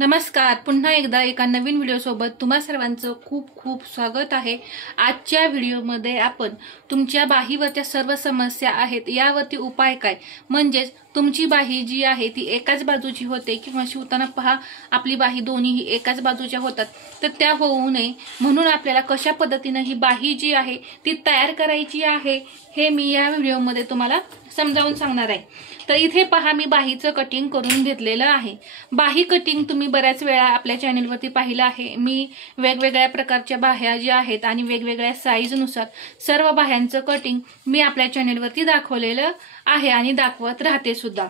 नमस्कार, पुन्हा एकदा एका नवीन व्हिडिओसोबत तुम्हा सर्वांचं खूप खूप स्वागत आहे। आजच्या व्हिडिओमध्ये आपण तुमच्या बाहीवरच्या सर्व समस्या आहेत यावरती उपाय काय, म्हणजे तुमची बाही जी आहे ती एकाच बाजूची होते किंवा शिवताना पहा आपली बाही दोन्ही एकाच बाजूच्या होतात, तर त्या होऊ नये म्हणून आपल्याला कशा पद्धतीने ही बाही जी आहे ती तयार करायची आहे हे मी या व्हिडिओमध्ये तुम्हाला समजावून सांगणार आहे। तर इथे पहा मी बाहीचं कटिंग करून घेतलेलं आहे। बाही कटिंग तुम्ही बऱ्याच वेळा आपल्या चॅनलवरती पाहिलं आहे। मी वेगवेगळ्या प्रकारच्या बाह्या ज्या आहेत आणि वेगवेगळ्या साईज नुसार सर्व बाह्यांचं कटिंग मी आपल्या चॅनलवरती दाखवलेलं आहे आणि दाखवत राहते सुद्धा।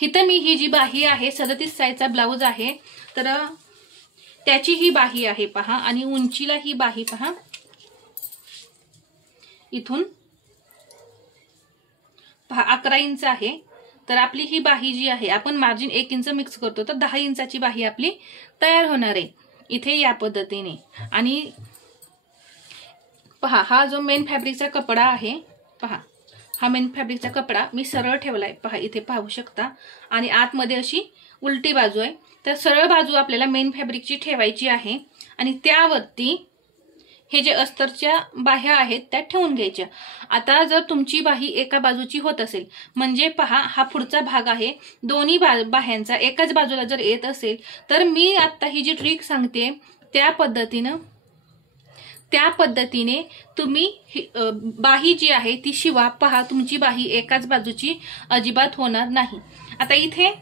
इथे मी ही जी बाही आहे 37 साईजचा ब्लाउज आहे, तर त्याची ही बाही आहे पहा आणि उंचीला ही बाही पहा इथून 11 इंच आहे। तर आपली ही बाही जी आहे आपण मार्जिन 1 इंच मिक्स करतो, तर 10 इंचाची बाही आपली तयार होणार आहे इथे या पद्धतीने। आणि पहा हा जो मेन फॅब्रिकचा कपडा आहे, पहा हा मेन फॅब्रिकचा कपडा मी सरळ ठेवलाय, पहा इथे पाहू शकता। आणि आतमध्ये अशी उलटी बाजू आहे, तर सरळ बाजू आपल्याला मेन फॅब्रिकची ठेवायची आहे आणि त्यावरती हे जे अस्तरच्या बाह्या आहेत त्या ठेवून घ्यायच्या। आता जर तुमची बाही एका बाजूची होत असेल, म्हणजे पहा हा पुढचा भाग आहे, दोन्ही बाह्यांचा एकाच बाजूला जर येत असेल, तर मी आता ही जी ट्रिक सांगते त्या पद्धतीने तुम्ही बाही जी आहे ती शिवा। पहा तुमची बाही एकाच बाजूची अजिबात होणार नाही। आता इथे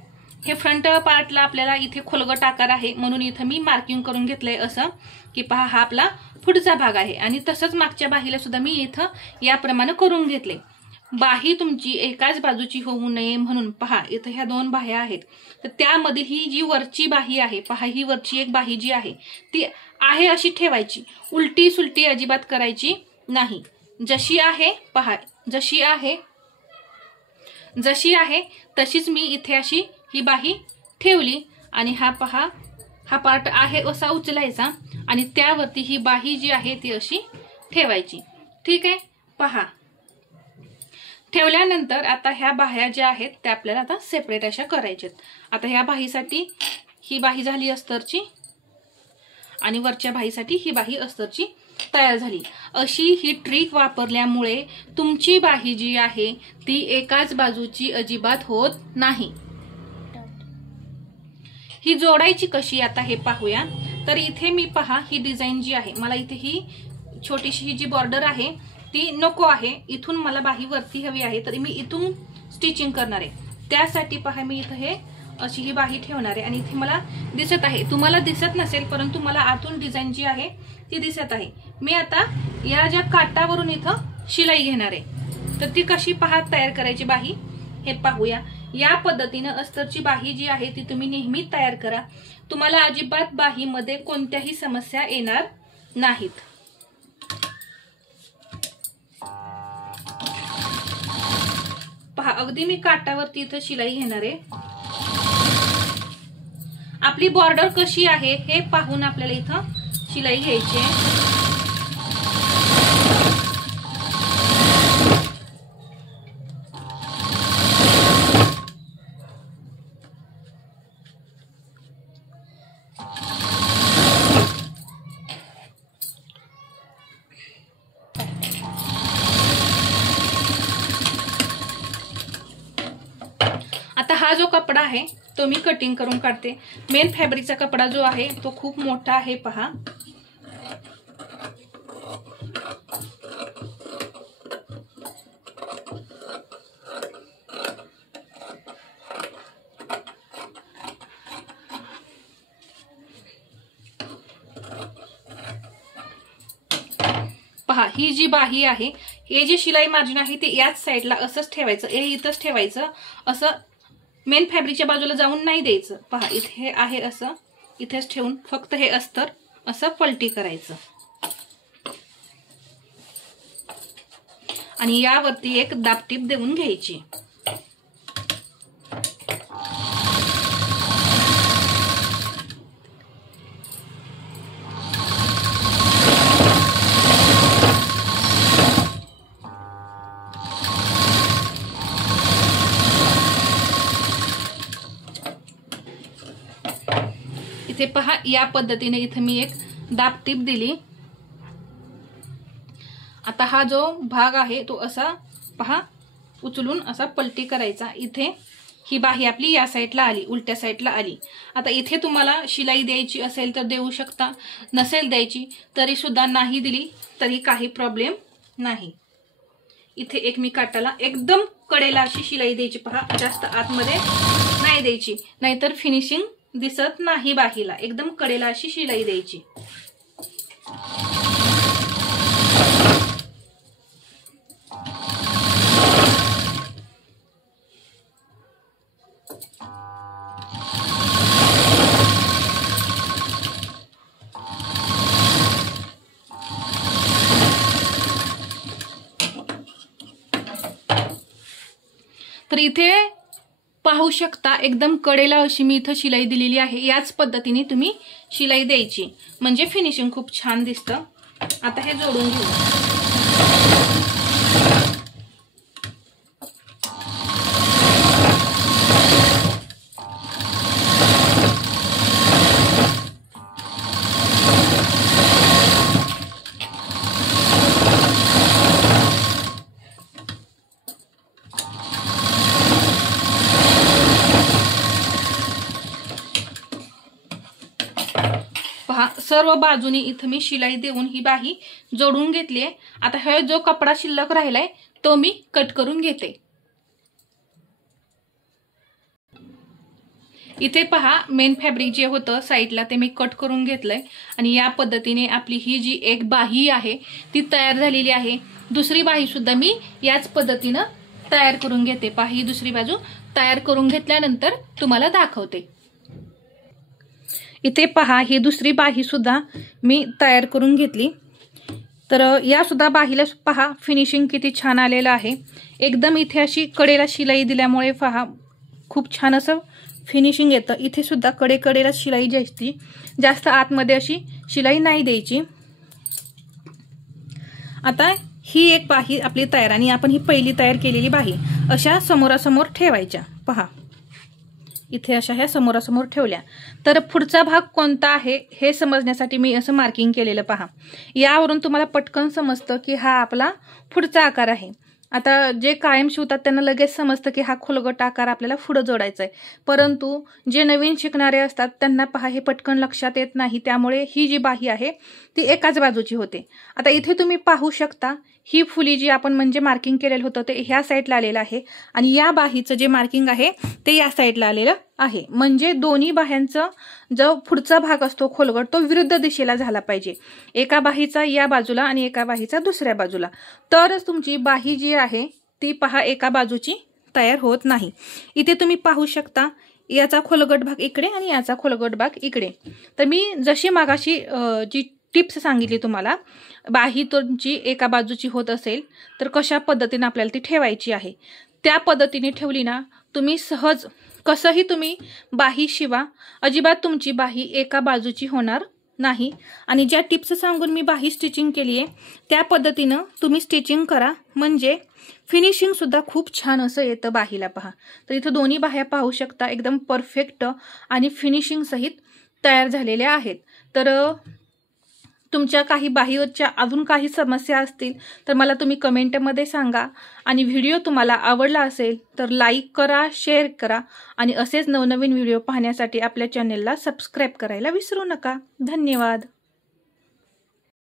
हे फ्रंट पार्टला आपल्याला इथे खोलगट आकार आहे म्हणून इथे मी मार्किंग करून घेतलंय असं की पहा हा आपला पुढचा भाग आहे। आणि तसंच मागच्या बाहीला सुद्धा मी इथं याप्रमाणे करून घेतले। बाही तुमची एकाच बाजूची होऊ नये म्हणून पहा इथं ह्या दोन बाह्या आहेत, तर त्यामध्ये ही जी वरची बाही आहे, पहा ही वरची एक बाही जी आहे ती आहे अशी ठेवायची, उलटी सुलटी अजिबात करायची नाही। जशी आहे पहा, जशी आहे तशीच मी इथे अशी ही बाही ठेवली आणि हा पहा हा पार्ट आहे असा उचलायचा आणि त्यावरती ही बाही जी आहे ती अशी ठेवायची। ठीक आहे, पहा ठेवल्यानंतर आता ह्या बाह्या ज्या आहेत त्या आपल्याला आता सेपरेट अशा करायच्यात। आता ह्या बाहीसाठी ही बाही झाली अस्तरची आणि वरच्या बाहीसाठी ही बाही अस्तरची तयार झाली। अशी ही ट्रिक वापरल्यामुळे तुमची बाही जी आहे ती एकाच बाजूची अजिबात होत नाही। ही जोडायची कशी आता हे पाहूया। तर इथे मी पहा ही डिझाइन जी आहे, मला इथे ही छोटीशी ही जी बॉर्डर आहे ती नको आहे, इथून मला बाही वरती हवी आहे, तर मी इथून स्टिचिंग करणार आहे। त्यासाठी पहा मी इथे हे अशी ही बाही ठेवणार आहे आणि इथे मला दिसत आहे, तुम्हाला दिसत नसेल परंतु मला आतून डिझाइन जी आहे ती दिसत आहे। मी आता या ज्या काटावरून इथं शिलाई घेणार आहे, तर ती कशी पहा तयार करायची बाही हे पाहूया। या पद्धतीने अस्तरची बाही जी आहे ती तुम्ही नेहमी तयार करा, तुम्हाला अजिबात बाहीमध्ये कोणत्याही समस्या येणार नाहीत। पहा अगदी मी काटावरती इथं शिलाई घेणार आहे। आपली बॉर्डर कशी आहे हे पाहून आपल्याला इथं शिलाई घ्यायची आहे। आता हा जो कपडा आहे तो मी कटिंग करून काढते। मेन फॅब्रिकचा कपडा जो आहे तो खूप मोठा आहे पहा। पहा ही जी बाही आहे, हे जे शिलाई मार्जिन आहे ते याच साईडला असंच ठेवायचं, हे इथंच ठेवायचं, असं मेन फॅब्रिकच्या बाजूला जाऊन नाही द्यायचं। पहा इथे आहे असं इथेच ठेवून फक्त हे अस्तर असं पलटी करायचं आणि यावरती एक दाबटीप देऊन घ्यायची। इथे पहा या पद्धतीने इथे मी एक दाब टीप दिली। आता हा जो भाग आहे तो असा पहा उचलून असा पलटी करायचा। इथे ही बाही आपली या साईडला आली, उलट्या साईडला आली। आता इथे तुम्हाला शिलाई द्यायची असेल तर देऊ शकता, नसेल द्यायची तरी सुद्धा नाही दिली तरी काही प्रॉब्लेम नाही। इथे एक मी काटाला एकदम कडेला अशी शिलाई द्यायची पहा, जास्त आतमध्ये नाही द्यायची, नाहीतर फिनिशिंग दिसत नाही बाहीला। एकदम कडेला अशी शिलाई द्यायची। तर इथे पाहू शकता एकदम कडेला अशी मी इथं शिलाई दिलेली आहे। याच पद्धतीने तुम्ही शिलाई द्यायची म्हणजे फिनिशिंग खूप छान दिसतं। आता हे जोडून घेऊ। पहा सर्व बाजूनी इथं मी शिलाई देऊन ही बाही जोडून घेतली आहे। आता हा जो कपडा शिल्लक राहिलाय तो मी कट करून घेते। इथे पहा मेन फॅब्रिक जे होतं साईडला ते मी कट करून घेतलंय आणि या पद्धतीने आपली ही जी एक बाही आहे ती तयार झालेली आहे। दुसरी बाही सुद्धा मी याच पद्धतीने तयार करून घेते। पहा ही दुसरी बाजू तयार करून घेतल्यानंतर तुम्हाला दाखवते। इथे पहा ही दुसरी बाही सुद्धा मी तयार करून घेतली। तर या सुद्धा बाहीला पहा फिनिशिंग किती छान आलेलं आहे। एकदम इथे अशी कडेला शिलाई दिल्यामुळे पहा खूप छान असं फिनिशिंग येतं। इथे सुद्धा कडेला शिलाई जी असते जास्त आतमध्ये अशी शिलाई नाही द्यायची। आता ही एक बाही आपली तयार आणि आपण ही पहिली तयार केलेली बाही अशा समोरासमोर ठेवायच्या। पहा इथे अशा ह्या समोरासमोर ठेवल्या। तर पुढचा भाग कोणता आहे हे समजण्यासाठी मी असं मार्किंग केलेलं पहा। यावरून तुम्हाला पटकन समजतं की हा आपला पुढचा आकार आहे। आता जे कायम शिवतात त्यांना लगेच समजतं की हा खोलगट आकार आपल्याला पुढे जोडायचा आहे, परंतु जे नवीन शिकणारे असतात त्यांना पहा हे पटकन लक्षात येत नाही, त्यामुळे ही जी बाही आहे ती एकाच बाजूची होते। आता इथे तुम्ही पाहू शकता ही फुली जी आपण म्हणजे मार्किंग केलेलं होतं ते ह्या साईडला आलेलं आहे आणि या बाहीचं जे मार्किंग आहे ते या साईडला आलेलं आहे। म्हणजे दोन्ही बाह्यांचा जो पुढचा भाग असतो खोलगट तो विरुद्ध दिशेला झाला पाहिजे, एका बाहीचा या बाजूला आणि एका बाहीचा दुसऱ्या बाजूला, तरच तुमची बाही जी आहे ती पहा एका बाजूची तयार होत नाही। इथे तुम्ही पाहू शकता याचा खोलगट भाग इकडे आणि याचा खोलगट भाग इकडे। तर मी जशी मागाशी जी टिप्स सांगितली तुम्हाला, बाही तुमची एका बाजूची होत असेल तर कशा पद्धतीने आपल्याला ती ठेवायची आहे त्या पद्धतीने ठेवली ना तुम्ही सहज कसंही तुम्ही बाही शिवा, अजिबात तुमची बाही एका बाजूची होणार नाही। आणि ज्या टिप्स सांगून मी बाही स्टिचिंग केली आहे त्या पद्धतीनं तुम्ही स्टिचिंग करा म्हणजे फिनिशिंग सुद्धा खूप छान असं येतं बाहीला। पहा तर इथं दोन्ही बाह्या पाहू शकता एकदम परफेक्ट आणि फिनिशिंग सहित तयार झालेल्या आहेत। तर तुमच्या काही बाहीवरच्या अजून काही समस्या असतील तर मला तुम्ही कमेंटमध्ये सांगा आणि व्हिडिओ तुम्हाला आवडला असेल तर लाईक करा, शेअर करा आणि असेच नवनवीन व्हिडिओ पाहण्यासाठी आपल्या चॅनेलला सबस्क्राईब करायला विसरू नका। धन्यवाद।